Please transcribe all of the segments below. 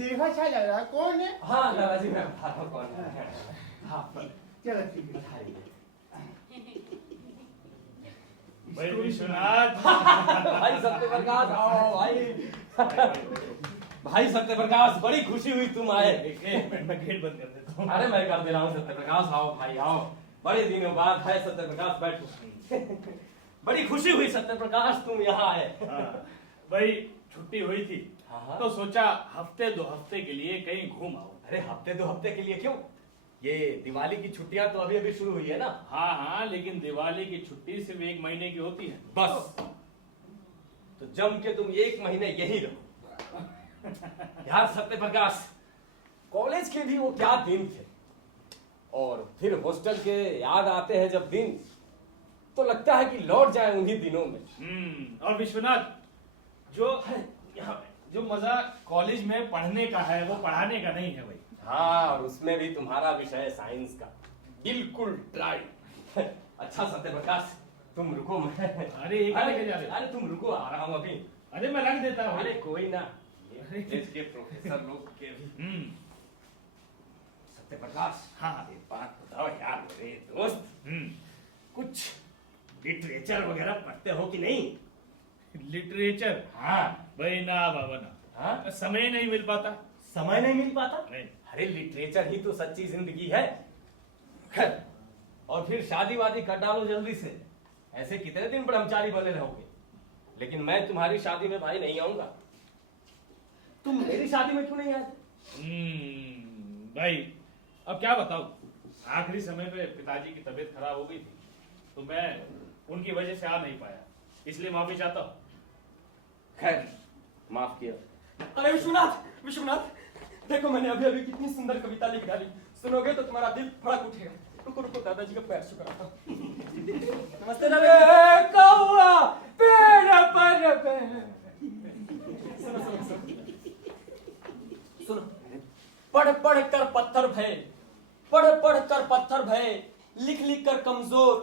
देखा अच्छा लग रहा है, कौन है? हाँ दादाजी मैं बता रहा हूँ कौन है। हाँ चलो ठीक है। भाई विश्वनाथ। भाई सत्यप्रकाश आओ भाई। भाई सत्यप्रकाश बड़ी खुशी हुई तुम आए। मैं गेट बंद कर देता हूँ। अरे मैं कर दे रहा हूँ सत्यप्रकाश, आओ भाई आओ, बड़े दिनों बाद है सत्यप्रकाश, बैठो। बड़ी खुशी हुई सत्यप्रकाश तुम यहाँ आए। हाँ, भाई छुट्टी हुई थी हाँ। तो सोचा हफ्ते 2 हफ्ते के लिए कहीं घूम आओ। अरे हफ्ते 2 हफ्ते के लिए क्यों, ये दिवाली की छुट्टियां तो अभी अभी शुरू हुई है ना। हाँ हाँ, लेकिन दिवाली की छुट्टी सिर्फ 1 महीने की होती है बस तो जम के तुम 1 महीने यही रहो। यार सत्यप्रकाश, कॉलेज के भी वो क्या दिन थे, और फिर हॉस्टल के याद आते हैं जब दिन, तो लगता है कि लौट जाए उन्हीं दिनों में। और विश्वनाथ, जो मजा कॉलेज में पढ़ने का है वो पढ़ाने का नहीं है भाई। हाँ, और उसमें भी तुम्हारा विषय साइंस का, बिल्कुल राइट। अच्छा सत्यप्रकाश तुम रुको, मैं अरे एक लेके जा रहे हो? अरे तुम रुको, आ रहा हूँ अभी। अरे मैं रख देता हूँ। अरे कोई ना, ये के प्रोफेसर लोग के सत्यप्रकाश। हाँ एक बात बताओ यार मेरे दोस्त, कुछ लिटरेचर वगैरह पढ़ते हो कि नहीं? लिटरेचर? हाँ भाई ना बाबा ना। हाँ, समय नहीं मिल पाता। समय नहीं मिल पाता? नहीं। अरे लिटरेचर ही तो सच्ची जिंदगी है। खैर, और फिर शादी वादी कर डालो जल्दी से, ऐसे कितने दिन ब्रह्मचारी बने रहोगे। लेकिन मैं तुम्हारी शादी में भाई नहीं आऊंगा। तुम मेरी शादी में क्यों नहीं आए? भाई अब क्या बताऊं, आखिरी समय पे पिताजी की तबीयत खराब हो गई थी तो मैं उनकी वजह से आ नहीं पाया, इसलिए माफी चाहता हूँ। खैर माफ किया। अरे विश्वनाथ, विश्वनाथ देखो मैंने अभी अभी कितनी सुंदर कविता लिख डाली, सुनोगे तो तुम्हारा दिल फड़क उठेगा। रुको रुको, दादाजी का पैर छुकराता हूं। नमस्ते दादा। कौआ पेड़ पर सुनो, पढ़ पढ़ कर पत्थर भय, पढ़ पढ़ कर पत्थर भय, लिख लिख कर कमजोर,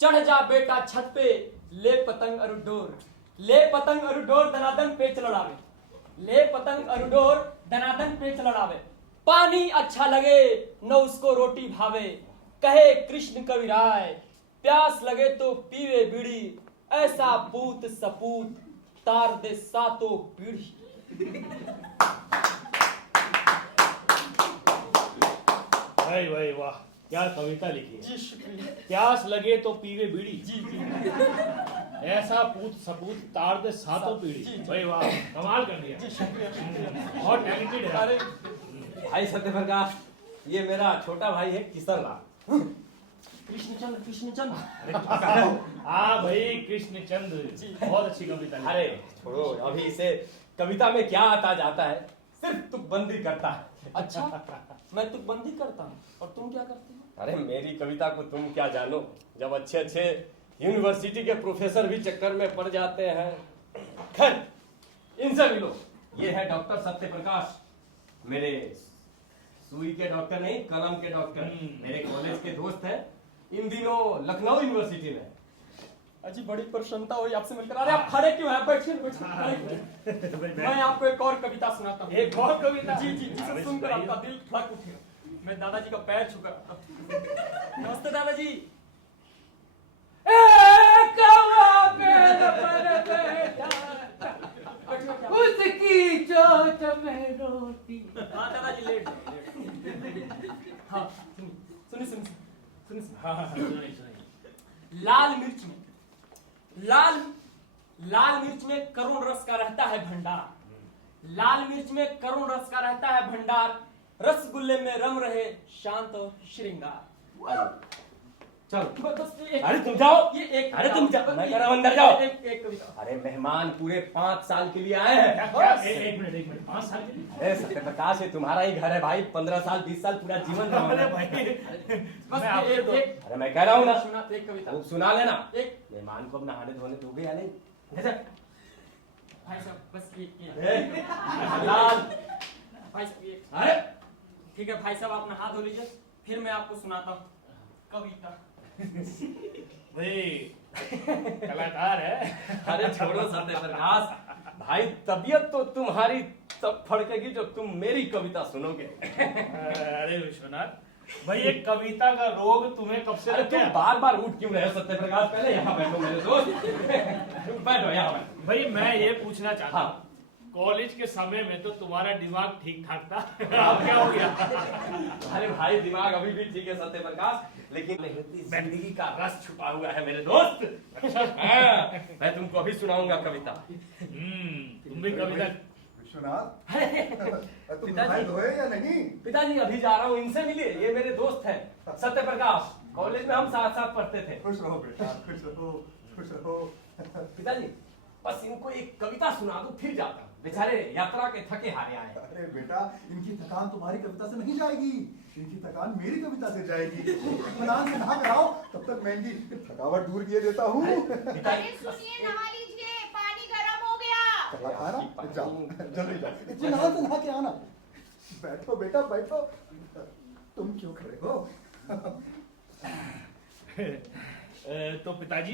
चढ़ जा बेटा छत पे, ले पतंग अरुडोर, ले पतंग अरुडोर दनादन पेच लड़ावे, ले पतंग अरुडोर दनादन पेच लड़ावे, पानी अच्छा लगे न उसको रोटी भावे, कहे कृष्ण कविराय, प्यास लगे तो पीवे बीड़ी, ऐसा पूत सपूत तार दे सातों पीढ़ी। भाई भाई वाह, क्या कविता लिखी है। जी शुक्रिया। प्यास लगे तो पीवे बीड़ी, जी जी ऐसा पूत सपूत तार दे सातों पीढ़ी। जी, जी। भाई वाह, कमाल कर दिया। जी शुक्रिया शुक्रिया। बहुत टैलेंटेड है। अरे भाई सत्यप्रकाश, ये मेरा छोटा भाई है किशन लाल। कृष्णचंद्र, कृष्णचंद्र। हाँ भाई कृष्णचंद्र, बहुत अच्छी कविता लिखी। अरे छोड़ो, अभी इसे कविता में क्या आता जाता है, सिर्फ तुकबंदी करता है। अच्छा, मैं तुकबंदी करता हूँ और तुम क्या करते हो? अरे मेरी कविता को तुम क्या जानो, जब अच्छे अच्छे यूनिवर्सिटी के प्रोफेसर भी चक्कर में पड़ जाते हैं। खैर इनसे मिलो, ये है डॉक्टर सत्यप्रकाश, मेरे सुई के डॉक्टर नहीं कलम के डॉक्टर, मेरे कॉलेज के दोस्त हैं, इन दिनों लखनऊ यूनिवर्सिटी में। अजी बड़ी प्रसन्नता हुई आपसे मिलकर। अरे आप खड़े क्यों हैं? बैठिए बैठिए। मैं आपको एक और कविता सुनाता हूँ। एक और कविता? जी जी, जिसे सुनकर आपका दिल धड़क उठेगा। मैं दादाजी का पैर छूकर आता हूँ। नमस्ते दादाजी। उसकी चोट में रोटी। हाँ दादाजी लेट जाओ। हाँ सुनिए सुनिए सुनिए सुनिए। हाँ सुनाइए सुनाइए। लाल मिर्च में लाल मिर्च में करुण रस का रहता है भंडार, लाल मिर्च में करुण रस का रहता है भंडार, रसगुल्ले में रम रहे शांत और श्रृंगार। चलो बस अरे तुम जाओ। ये एक, अरे तुम जाओ, मैं कह रहा हूं अंदर जाओ। एक कविता। अरे मेहमान पूरे 5 साल के लिए आए हैं। एक मिनट 5 साल के लिए? अरे सत्यप्रकाश, ये तुम्हारा ही घर है भाई, 15 साल 20 साल पूरा जीवन अरे रहोगे। भाई बस मैं आपसे एक तो- एक अरे मैं कह रहा हूँ ना, सुना एक कविता। वो सुना लेना। एक मेहमान को अब नहाने धोने दोगे या नहीं? ऐसा भाई साहब बस ये ए, लाल। भाई साहब ये अरे ठीक है भाई साहब, आप नहा धो लीजिए, फिर मैं आपको सुनाता हूँ कविता। भाई कलाकार है। अरे छोड़ो सत्यप्रकाश भाई, तबीयत तो तुम्हारी तब फड़केगी जब तुम मेरी कविता सुनोगे। अरे विश्वनाथ भाई, ये कविता का रोग तुम्हें कब से अरे लग तुम गया? बार बार उठ क्यों रहे हो सत्यप्रकाश? पहले यहाँ बैठो मेरे दोस्त। बैठो यहाँ बैठो। भाई मैं ये पूछना चाहता हाँ। हूँ, कॉलेज के समय में तो तुम्हारा दिमाग ठीक ठाक था, अब क्या हो गया? अरे भाई दिमाग अभी भी ठीक है सत्यप्रकाश, लेकिन जिंदगी का रस छुपा हुआ है मेरे दोस्त। हाँ, मैं तुमको अभी सुनाऊंगा कविता। तुम भी कविता। विश्वनाथ तुम पिताजी। नहाए धोए या नहीं? पिताजी अभी जा रहा हूँ, इनसे मिलिए, ये मेरे दोस्त हैं सत्यप्रकाश। कॉलेज में हम साथ साथ पढ़ते थे। खुश रहो बेटा, खुश रहो, खुश रहो। पिताजी बस इनको एक कविता सुना दो फिर जाता हूँ, बेचारे यात्रा के थके हारे आए। अरे बेटा, इनकी थकान तुम्हारी कविता से नहीं जाएगी, इनकी थकान मेरी कविता से जाएगी। इत्मीनान से नहा कर आओ, तब तक मैं इनकी थकावट दूर किए देता हूँ। अरे सुनिए, नहा लीजिए, पानी गर्म हो गया। चला खाना, जाओ जल्दी जाओ, इत्मीनान से नहा के आना। बैठो बेटा बैठो, तुम क्यों खड़े हो? तो पिताजी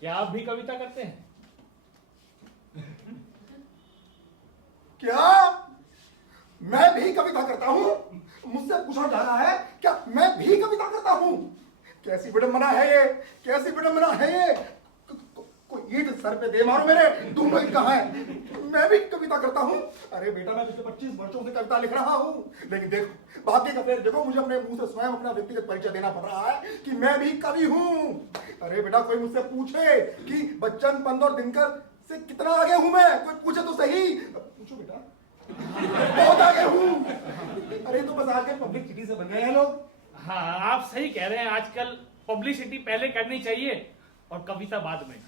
क्या आप भी कविता करते हैं? क्या मैं भी कविता करता हूँ? मुझसे पूछा जा रहा है क्या मैं भी कविता करता हूँ? कैसी विडंबना है ये, कैसी विडंबना है ये? कोई ईंट सर पे दे मारो मेरे, दोनों ईंट कहाँ है? मैं भी कविता करता हूँ। अरे बेटा, मैं पिछले 25 वर्षों से कविता लिख रहा हूँ, लेकिन देखो बाकी का फिर देखो, मुझे अपने मुंह से स्वयं अपना व्यक्तिगत परिचय देना पड़ रहा है कि मैं भी कवि हूँ। अरे बेटा, कोई मुझसे पूछे कि बच्चन, पंत और दिनकर से कितना आगे हूँ मैं, कोई पूछे तो सही। पूछो बेटा, बहुत आगे हूँ। अरे तो बस आजकल पब्लिक सिटी से बन गए हैं लोग। हाँ, आप सही कह रहे हैं, आजकल पब्लिसिटी पहले करनी चाहिए और कविता बाद में।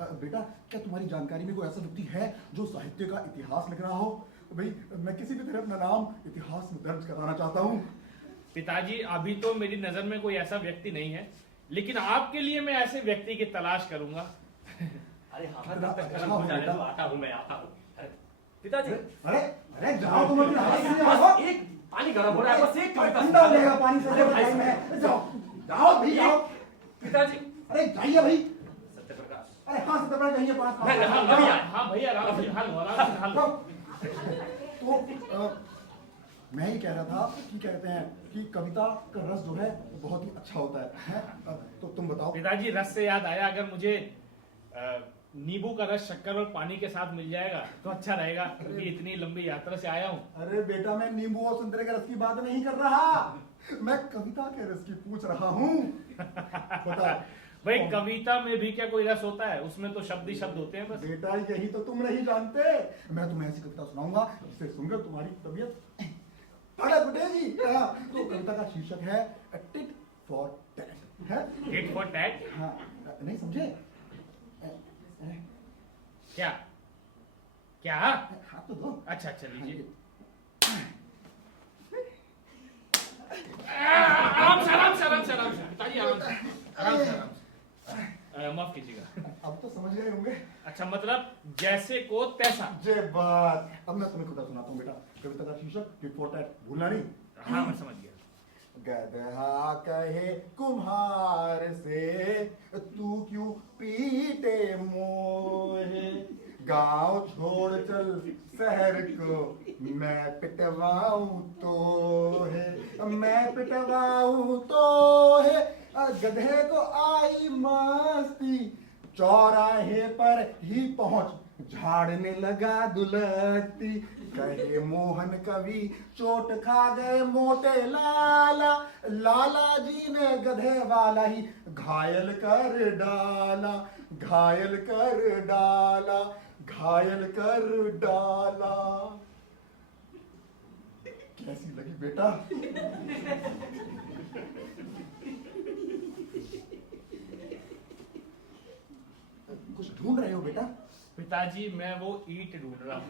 बेटा, क्या तुम्हारी जानकारी में कोई ऐसा व्यक्ति है जो साहित्य का इतिहास लिख रहा हो? भाई मैं किसी भी तरह अपना नाम इतिहास में दर्ज कराना चाहता हूँ। पिताजी अभी तो मेरी नजर में कोई ऐसा व्यक्ति नहीं है, लेकिन आपके लिए मैं ऐसे व्यक्ति की तलाश करूंगा। अरे हाँ, तब तक गर्म हो जाने दो, आता हूँ मैं, आता हूँ। पिताजी अरे अरे जाओ तुम अपनी हालत से बस आओ। एक पानी गर्म हो रहा है, बस एक कविता ठंडा हो सुना जाएगा दो। पानी से, अरे भाई, टाइम है। जाओ जाओ भाई जाओ। पिताजी अरे जाइए भाई। सत्यप्रकाश, अरे हाँ सत्यप्रकाश, जाइए पास नहीं, नहीं, पास। अभी आए। हाँ भैया, आराम से नहा लो, आराम से नहा लो। तो मैं ये कह रहा था कि कहते हैं कि कविता का रस जो है वो बहुत ही अच्छा होता है? तो तुम बताओ। पिताजी रस से याद आया, अगर मुझे नींबू का रस शक्कर और पानी के साथ मिल जाएगा तो अच्छा रहेगा, क्योंकि इतनी लंबी यात्रा से आया हूँ। अरे बेटा, मैं नींबू और संतरे के रस की बात नहीं कर रहा, मैं कविता के रस की पूछ रहा हूँ। बताओ भाई, कविता में भी क्या कोई रस होता है? उसमें तो शब्द ही शब्द होते हैं बस। बेटा, यही तो तुम नहीं जानते। मैं तुम्हें ऐसी कविता सुनाऊंगा जिसे सुनकर तुम्हारी तबीयत फड़क उठेगी। तो कविता का शीर्षक है टिट फॉर टैट। है हिट फॉर टैट? हाँ, नहीं समझे? क्या क्या? हाथ तो दो। अच्छा अच्छा, लीजिए। आराम से पिताजी, आराम से। माफ कीजिएगा। अब तो समझ गए होंगे। अच्छा, मतलब जैसे को तैसा। जे बात। अब मैं तुम्हें कविता सुनाता हूँ बेटा। कविता का शीर्षक टिट फॉर टैट, भूलना नहीं। हाँ, मैं समझ गया। गदहा कहे कुम्हार से, तू क्यों पीटे मोहे? गांव छोड़ चल शहर को, मैं पिटवाऊं तो है, मैं पिटवाऊं तो है। गधे को आई मस्ती, चौराहे पर ही पहुंच झाड़ने लगा दुलत्ती। कहे मोहन कवि चोट खा गए मोटे लाला, लाला जी ने गधे वाला ही घायल कर डाला, घायल कर डाला, घायल कर डाला। कैसी लगी बेटा? कुछ ढूंढ रहे हो बेटा? पिताजी, मैं वो ईंट ढूंढ रहा हूँ।